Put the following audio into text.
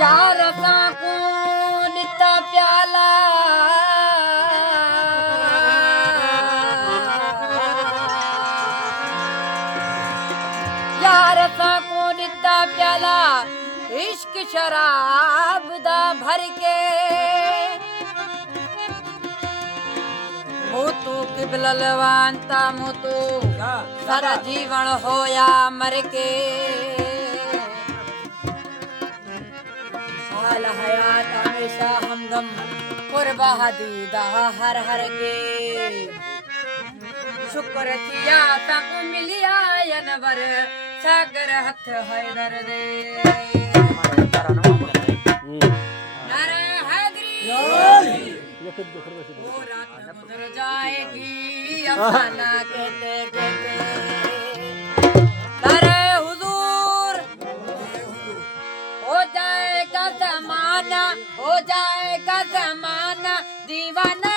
यार असां को ॾिता प्याला यार असां को ॾिता प्याला इश्क शराब दा भर के मोतू किबलल वांता मोतू सारा जीवन होया मर के हाल हयात हमेशा हमदम कुर्बा दीदा हर हर के शुक्र थिया ताकू मिलिया यनवर सागर हथ हैदर दे नारे हैदरी वो रात गुजर जाएगी अफसाना कहते कहते नारे हुजूर हो जाएगा जमाना दीवाना